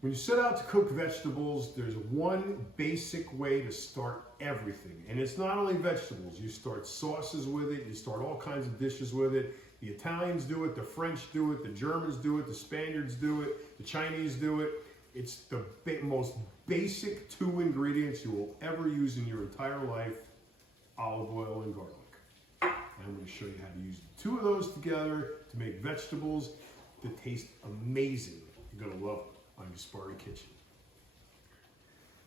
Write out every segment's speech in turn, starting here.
When you set out to cook vegetables, there's one basic way to start everything. And it's not only vegetables. You start sauces with it. You start all kinds of dishes with it. The Italians do it. The French do it. The Germans do it. The Spaniards do it. The Chinese do it. It's the most basic 2 ingredients you will ever use in your entire life: olive oil and garlic. And I'm going to show you how to use the 2 of those together to make vegetables that taste amazing. You're going to love it on Gaspari Kitchen.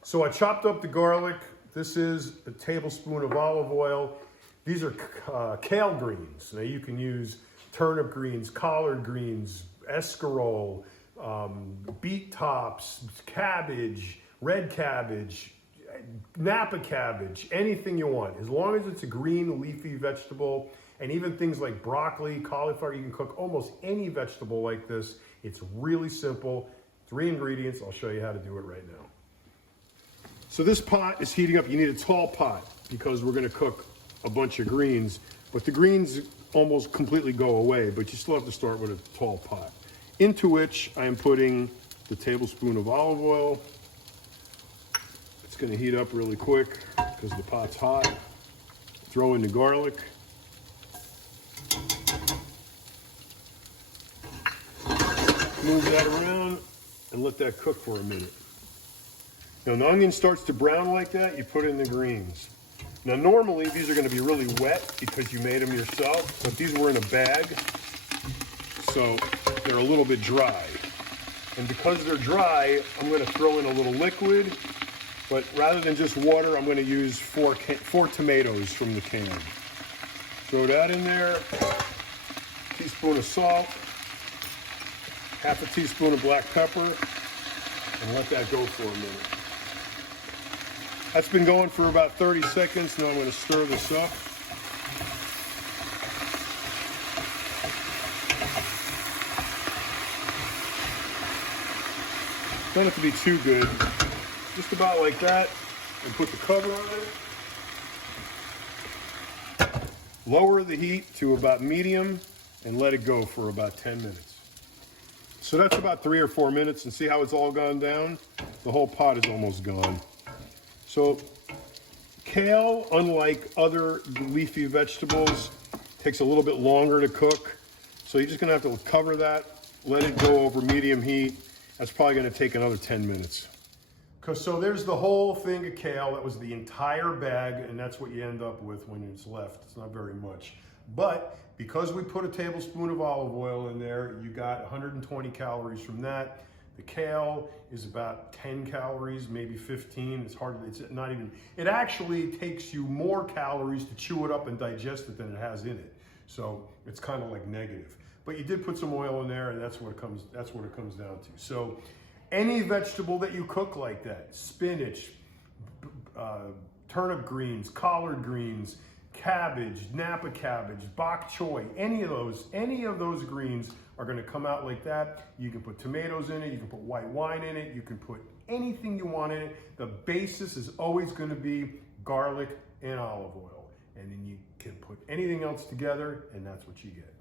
So I chopped up the garlic. This is a tablespoon of olive oil. These are kale greens. Now you can use turnip greens, collard greens, escarole, beet tops, cabbage, red cabbage, Napa cabbage, anything you want. As long as it's a green leafy vegetable, and even things like broccoli, cauliflower, you can cook almost any vegetable like this. It's really simple. 3 ingredients. I'll show you how to do it right now. So this pot is heating up. You need a tall pot because we're going to cook a bunch of greens, but the greens almost completely go away, but you still have to start with a tall pot, into which I am putting the tablespoon of olive oil. It's going to heat up really quick because the pot's hot. Throw in the garlic. Move that around and let that cook for a minute. Now, when the onion starts to brown like that, you put in the greens. Now, normally these are going to be really wet because you made them yourself, but these were in a bag, so they're a little bit dry. And because they're dry, I'm going to throw in a little liquid, but rather than just water, I'm going to use 4 tomatoes from the can. Throw that in there, teaspoon of salt, half a teaspoon of black pepper, and let that go for a minute. That's been going for about 30 seconds. Now I'm going to stir this up. Don't have to be too good. Just about like that. And put the cover on it. Lower the heat to about medium and let it go for about 10 minutes. So that's about 3 or 4 minutes, and see how it's all gone down? The whole pot is almost gone. So kale, unlike other leafy vegetables, takes a little bit longer to cook. So you're just gonna have to cover that, let it go over medium heat. That's probably gonna take another 10 minutes. So there's the whole thing of kale. That was the entire bag, and that's what you end up with when it's left. It's not very much. But because we put a tablespoon of olive oil in there, you got 120 calories from that. The kale is about 10 calories, maybe 15. It's not even, it actually takes you more calories to chew it up and digest it than it has in it. So it's kind of like negative. But you did put some oil in there, and that's what it comes down to. So any vegetable that you cook like that, spinach, turnip greens, collard greens, cabbage, Napa cabbage, bok choy, any of those greens are going to come out like that. You can put tomatoes in it, you can put white wine in it, you can put anything you want in it. The basis is always going to be garlic and olive oil. And then you can put anything else together, and that's what you get.